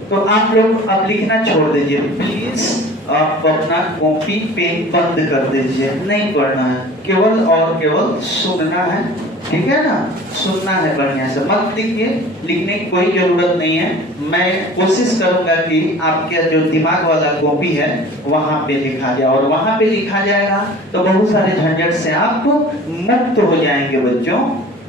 तो आप लोग अब लिखना छोड़ दीजिए प्लीज। आप अपना कॉपी पेन बंद कर दीजिए, नहीं पढ़ना है, केवल और केवल सुनना है, ठीक है ना? सुनना है बढ़िया से, मत लिखिए, लिखने की कोई जरूरत नहीं है। मैं कोशिश करूंगा कि आपके जो दिमाग वाला कॉपी है वहां पे लिखा जाए, और वहां पे लिखा जाएगा तो बहुत सारे झंझट से आप मुक्त हो जाएंगे बच्चों,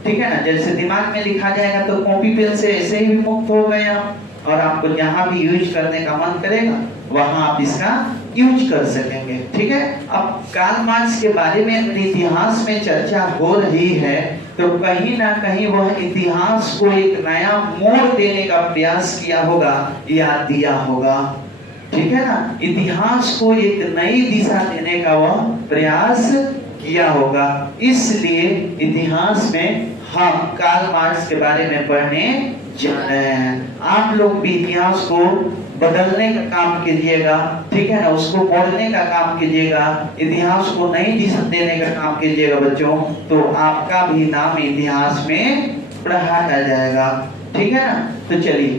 ठीक है ना? जैसे दिमाग में लिखा जाएगा तो कॉपी पेन से ऐसे ही भी मुक्त हो गए आप, और आपको जहां भी यूज करने का मन करेगा वहां आप इसका यूज कर सकेंगे, ठीक है? अब कार्ल मार्क्स के बारे में अगर इतिहास में चर्चा हो रही है तो कहीं ना कहीं वह इतिहास को एक नया मोड़ देने का प्रयास किया होगा या दिया होगा, ठीक है ना? इतिहास को एक नई दिशा देने का वह प्रयास किया होगा। इसलिए इतिहास में हम कार्ल मार्क्स के बारे में पढ़ने जा रहे हैं। आप लोग भी इतिहास को बदलने का काम कीजिएगा, ठीक है ना? उसको पढ़ने का काम कीजिएगा, इतिहास को नई दिशा देने का काम कीजिएगा बच्चों, तो आपका भी नाम इतिहास में पढ़ाया जाएगा, ठीक है ना? तो चलिए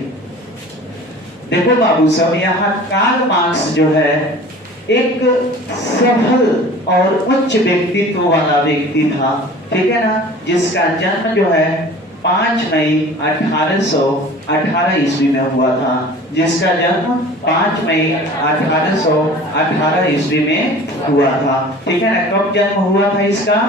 देखो बाबू सब, यहाँ कार्ल मार्क्स जो है एक सफल और उच्च व्यक्तित्व वाला व्यक्ति था, ठीक है ना? जिसका जन्म जो है 5 मई 1818 ईस्वी में हुआ था, जिसका जन्म 5 मई 1818 ईस्वी में हुआ था, ठीक है ना? कब जन्म हुआ था इसका?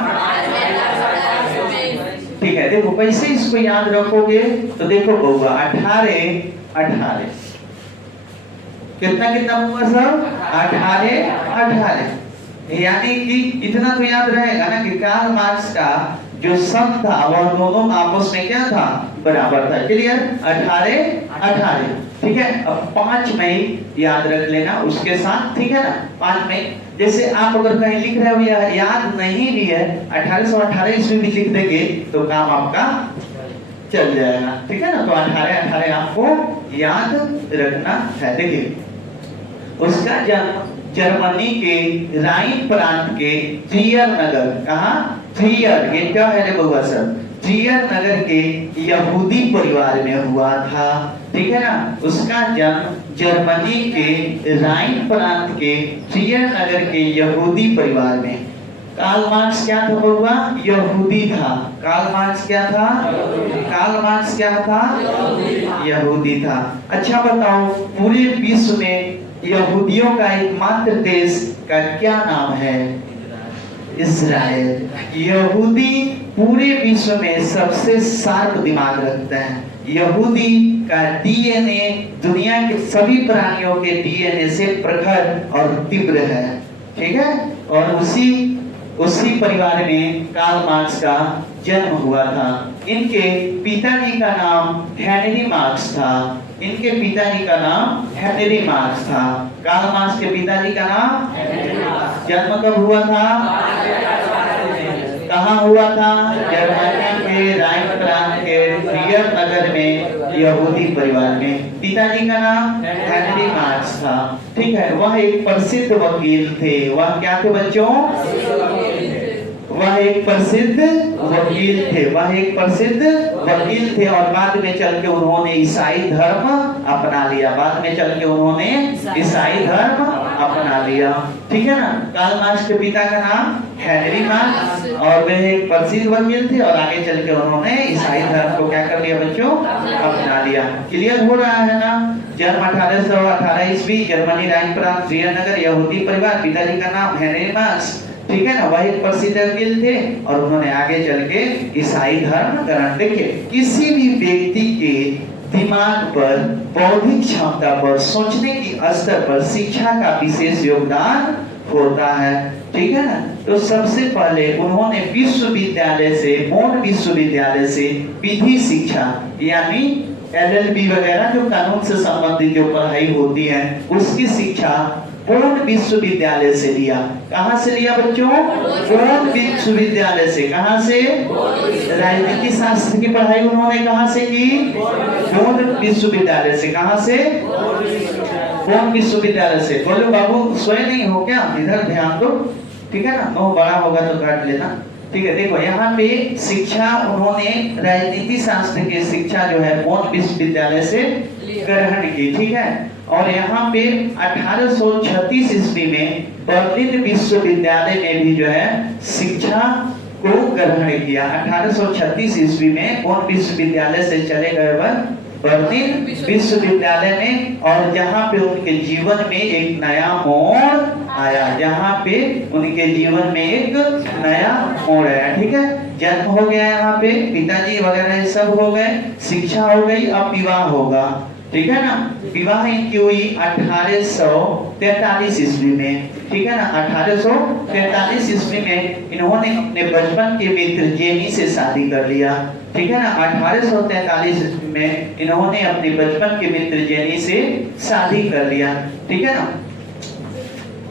ठीक है, देखो कैसे इसको याद रखोगे, तो देखो बउआ 18 कितना कितना हुआ सब? 18 यानी कि इतना तो याद रहेगा ना कि कार्ल मार्क्स का जो सन था वह दोनों आपस में क्या था? बराबर था। क्लियर? 18, ठीक है? अब 5 मई याद रख लेना उसके साथ, ठीक है ना? 5 मई, जैसे आप अगर कहीं लिख रहे हो या याद नहीं भी है 1818 ईस्वी भी लिख देंगे तो काम आपका चल जाएगा, ठीक है ना? तो 18 आपको याद रखना है। देखिए उसका जन्म जर्मनी के राइन प्रांत के ट्रियर नगर, कहाँ? ट्रियर, ये क्या है रे बउआ सब? ट्रियर नगर के यहूदी परिवार में हुआ था, ठीक है ना? उसका जन्म जर्मनी के राइन प्रांत के ट्रियर नगर के यहूदी परिवार में। कार्ल मार्क्स क्या था बउआ? यहूदी था। कार्ल मार्क्स क्या था? कार्ल मार्क्स क्या था? यहूदी था। अच्छा बताओ, पूरे विश्व में यहूदियों का एकमात्र देश का क्या नाम है? इजराइल। यहूदी पूरे विश्व में सबसे शार्प दिमाग रखते हैं। यहूदी का डीएनए दुनिया के सभी प्राणियों के डीएनए से प्रखर और तीव्र है, ठीक है? और उसी परिवार में कार्ल मार्क्स का जन्म हुआ था। इनके पिताजी का नाम हेनरी मार्क्स था। इनके पिताजी का नाम हेनरी मार्क्स था। कार्ल मार्क्स के पिताजी का नाम? जन्म कब हुआ था? कहाँ हुआ था? जर्मनी के राइन प्रांत के ट्रियर नगर में यहूदी परिवार में। पिताजी का नाम हेनरी मार्क्स था, ठीक है? वह एक प्रसिद्ध वकील थे। वह क्या थे बच्चों? वह एक प्रसिद्ध वकील थे। वह एक प्रसिद्ध वकील थे और बाद में चल के उन्होंने ईसाई धर्म अपना लिया। बाद में चल के उन्होंने ईसाई धर्म अपना लिया, ठीक है ना? कार्ल मार्क्स के पिता का नाम हेनरी मार्क्स और वे एक प्रसिद्ध वकील थे और आगे चल के उन्होंने ईसाई धर्म को क्या कर लिया बच्चों? अपना लिया। क्लियर हो रहा है ना? जन्म 1818 ईस्वी, जर्मनी राइन प्रांत ट्रियर नगर, यहूदी परिवार, पिताजी का नाम हेनरी मार्क्स, ठीक है ना? वह एक प्रसिद्ध वकील थे और उन्होंने आगे चल के ईसाई धर्म ग्रहण। देखिए किसी भी व्यक्ति के दिमाग पर, बौद्धिक क्षमता पर, सोचने की स्तर पर शिक्षा का विशेष योगदान होता है, ठीक है ना? तो सबसे पहले उन्होंने विश्वविद्यालय से, मॉन विश्वविद्यालय से विधि शिक्षा यानी LLB वगैरह जो कानून से संबंधित जो पढ़ाई होती है उसकी शिक्षा बोन विश्वविद्यालय से लिया। कहां से लिया बच्चों? बोन विश्वविद्यालय से। कहां से? राजनीति शास्त्र की पढ़ाई उन्होंने कहां से की? बोन विश्वविद्यालय से। कहां से? बोन विश्वविद्यालय से। बोलो बाबू सोए नहीं हो क्या? इधर ध्यान दो, ठीक है ना? नो बड़ा होगा तो काट लेना, ठीक है? देखो यहाँ पे शिक्षा उन्होंने राजनीति शास्त्र की शिक्षा जो है बोन विश्वविद्यालय से ग्रहण की, ठीक है। और यहाँ पे 1836 ईस्वी में बर्लिन विश्वविद्यालय ने भी जो है शिक्षा को ग्रहण किया। 1836 ईस्वी में कौन विश्वविद्यालय से चले गए वह? बर्लिन विश्वविद्यालय में। और जहाँ पे उनके जीवन में एक नया मोड़ आया, जहाँ पे उनके जीवन में एक नया मोड़ आया, ठीक है। जन्म हो गया यहाँ पे, पिताजी वगैरह सब हो गए, शिक्षा हो गई, अब विवाह होगा, ठीक है ना। विवाह इनकी हुई 1843 ईस्वी में, ठीक है ना। 1843 ईस्वी में इन्होंने अपने बचपन के मित्र जेनी से शादी कर लिया, ठीक है ना। 1843 ईस्वी में इन्होंने अपने बचपन के मित्र जेनी से शादी कर लिया, ठीक है ना।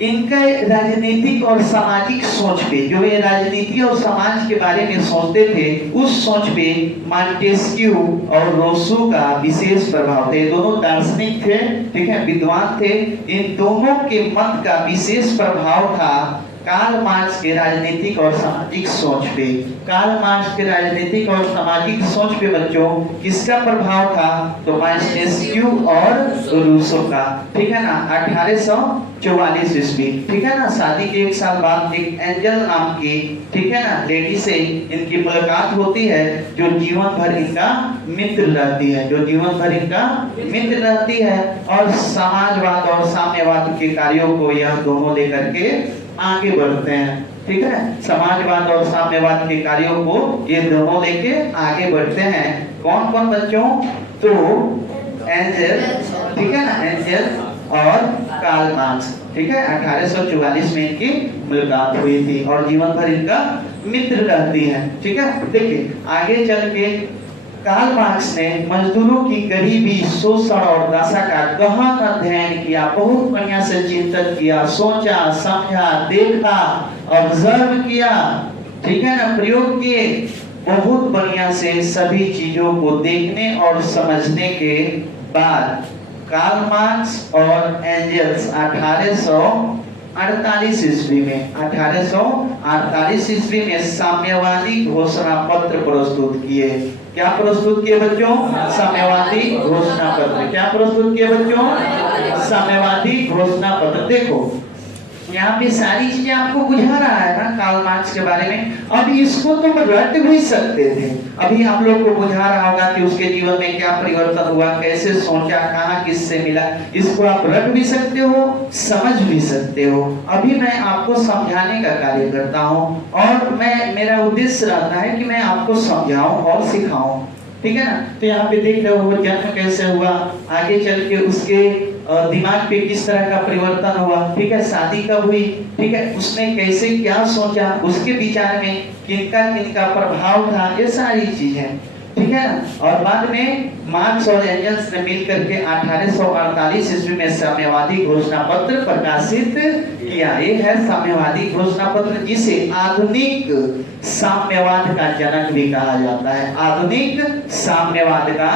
इनका राजनीतिक और सामाजिक सोच पे, जो ये राजनीति और समाज के बारे में सोचते थे, उस सोच पे मॉन्टेस्क्यू और रोसो का विशेष प्रभाव थे। दोनों दार्शनिक थे, ठीक है, विद्वान थे। इन दोनों के मत का विशेष प्रभाव था कार्ल मार्क्स के राजनीतिक और सामाजिक सोच पे। कार्ल मार्क्स के राजनीतिक और सामाजिक सोच पे बच्चों किसका प्रभाव था? तो मॉन्टेस्क्यू और रूसो का, ठीक है ना। 1844 ईस्वी, ठीक है ना। शादी के एक साल बाद एक एंजल नाम की, ठीक है ना, लेडी से इनकी मुलाकात होती है, जो जीवन भर इनका मित्र रहती है, जो जीवन भर इनका मित्र रहती है। और समाजवाद और साम्यवाद के कार्यों को यह दोनों लेकर के आगे बढ़ते हैं, ठीक है। समाजवाद और साम्यवाद के कार्यों को ये दोनों लेके आगे बढ़ते हैं। कौन कौन बच्चों? तो एंजल, ठीक है ना, एंजल और कार्ल मार्क्स, ठीक है। 1844 में इनकी मुलाकात हुई थी और जीवन भर इनका मित्र रहती है, ठीक है। देखिए आगे चल के कार्ल मार्क्स ने मजदूरों की गरीबी, शोषण और दशा का गहन अध्ययन किया, बहुत बढ़िया से चिंतन किया, सोचा, समझा, देखा, ऑब्जर्व किया, ठीक है ना, प्रयोग किए। बहुत बढ़िया से सभी चीजों को देखने और समझने के बाद कार्ल मार्क्स और एंजल्स 1848 ईस्वी में 1848 ईस्वी में साम्यवादी घोषणा पत्र प्रस्तुत किए। क्या प्रस्तुत किए बच्चों? साम्यवादी घोषणा पत्र। क्या प्रस्तुत किए बच्चों? साम्यवादी घोषणा पत्र। देखो यहाँ पे सारी चीजें आपको बुझा रहा है ना कार्ल मार्क्स के बारे में। अब इसको तुम रट भी सकते थे। अभी हम लोग को बुझा रहा होगा कि उसके जीवन में क्या परिवर्तन हुआ, कैसे सोचा, कहाँ किससे मिला। इसको आप रट भी सकते हो, समझ भी सकते हो। अभी मैं आपको समझाने का कार्य करता हूँ और मेरा उद्देश्य रहता है कि मैं आपको समझाऊं और सिखाऊं, ठीक है ना। तो यहाँ पे देख रहे हो जन्म कैसे हुआ, आगे चल के उसके दिमाग पे किस तरह का परिवर्तन हुआ, ठीक है, शादी कब हुई, ठीक है, उसने कैसे क्या सोचा, उसके विचार में किनका किनका प्रभाव था, ये सारी चीजें, ठीक है ना। और बाद में मार्क्स और एंजल्स ने मिलकर के 1848 ईस्वी में साम्यवादी घोषणा पत्र प्रकाशित किया। ये है साम्यवादी घोषणा पत्र, जिसे आधुनिक साम्यवाद का जनक भी कहा जाता है। आधुनिक साम्यवाद का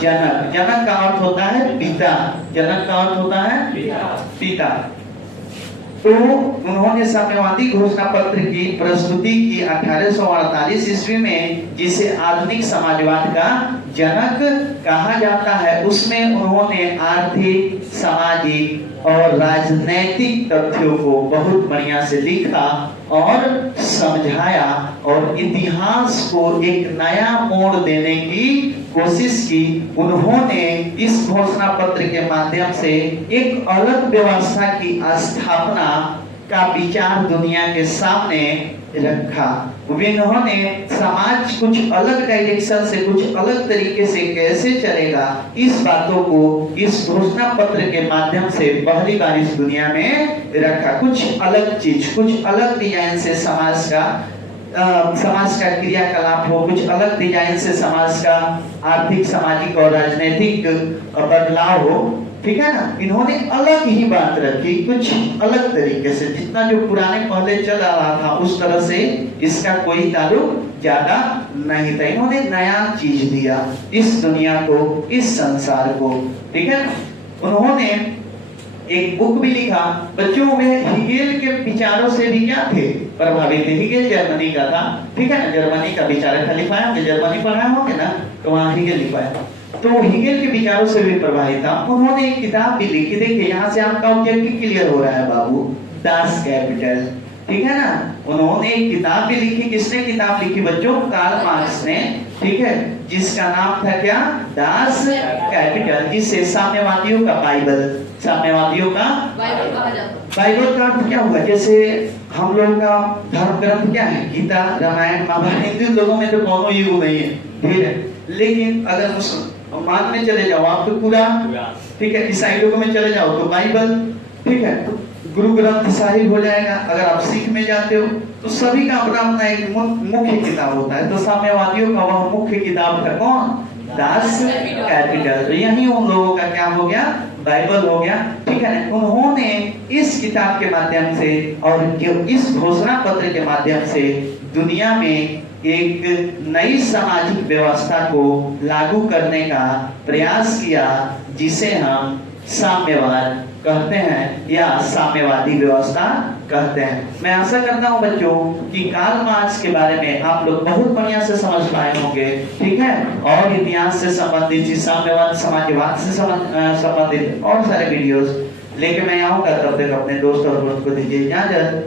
जनक। जनक का अर्थ होता है पिता। जनक का अर्थ होता है पिता। तो उन्होंने साम्यवादी घोषणा पत्र की प्रस्तुति की 1848 ईस्वी में, जिसे आधुनिक समाजवाद का जनक कहा जाता है। उसमें उन्होंने आर्थिक, सामाजिक और राजनैतिक तथ्यों को बहुत बढ़िया से लिखा और समझाया और इतिहास को एक नया मोड़ देने की कोशिश की। उन्होंने इस घोषणा पत्र के माध्यम से एक अलग व्यवस्था की स्थापना का विचार दुनिया के सामने रखा। उन्होंने समाज कुछ अलग डायरेक्शन से, कुछ अलग तरीके से कैसे चलेगा, इस बातों को इस घोषणा पत्र के माध्यम से पहली बार इस दुनिया में रखा। कुछ अलग चीज, कुछ अलग डिजाइन से समाज का क्रियाकलाप हो, कुछ अलग डिजाइन से समाज का आर्थिक, सामाजिक और राजनीतिक बदलाव हो, ठीक है ना। इन्होंने अलग ही बात रखी, कुछ अलग तरीके से। जितना जो पुराने पहले चल रहा था उस तरह से इसका कोई ताल्लुक ज्यादा नहीं था। इन्होंने नया चीज दिया इस दुनिया को, इस संसार को, ठीक है ना। उन्होंने एक बुक भी लिखा। बच्चों में हिगेल के विचारों से भी क्या थे? प्रभावित थे। हिगेल जर्मनी का था, ठीक है ना, जर्मनी का विचार था, लिखवाया। जर्मनी पढ़ा होंगे ना, तो वहाँ हिगेल लिखवाया। तो हिगेल के विचारों से भी प्रभावित था। उन्होंने एक किताब भी लिखी। देखिए यहाँ से आपका ऑब्जेक्टिव क्लियर हो रहा है बाबू, दास कैपिटल, ठीक है ना। उन्होंने एक किताब भी लिखी। किसने किताब लिखी बच्चों? कार्ल मार्क्स ने, ठीक है, जिसका नाम था क्या? दास कैपिटल, जिसे साम्यवादियों का बाइबल, साम्यवादियों का बाइबल कहा जाता है। बाइबल का अर्थ क्या हुआ? जैसे हम लोगों का धर्म ग्रंथ क्या है? गीता, रामायण, महाभारत। हिंदू लोगों में तो कोनो युग नहीं है, ठीक है। लेकिन अगर मुसलमान में चले जाओ आप तो कुरान, ठीक है। ईसाई लोगों में चले जाओ तो बाइबल, ठीक है। तो गुरु ग्रंथ साहिब हो जाएगा। अगर आप सिख में जाते हो तो सभी का अपना अपना एक मुख्य किताब होता है। तो साम्यवादियों का वह मुख्य किताब था कौन? Das Kapital. तो यही उन लोगों का क्या हो गया? बाइबल हो गया, ठीक है ना। उन्होंने इस किताब के माध्यम से और इस घोषणा पत्र के माध्यम से दुनिया में एक नई सामाजिक व्यवस्था को लागू करने का प्रयास किया, जिसे हम साम्यवाद कहते हैं या साम्यवादी व्यवस्था कहते हैं। मैं आशा करता हूं बच्चों कि कार्ल मार्क्स के बारे में आप लोग बहुत बढ़िया से समझ पाए होंगे, ठीक है। और इतिहास से संबंधित, साम्यवाद, समाजवाद से संबंधित और सारे वीडियोस लेके मैं आऊंगा। तब तक अपने दोस्त और दोस्त को दीजिए इजाजत।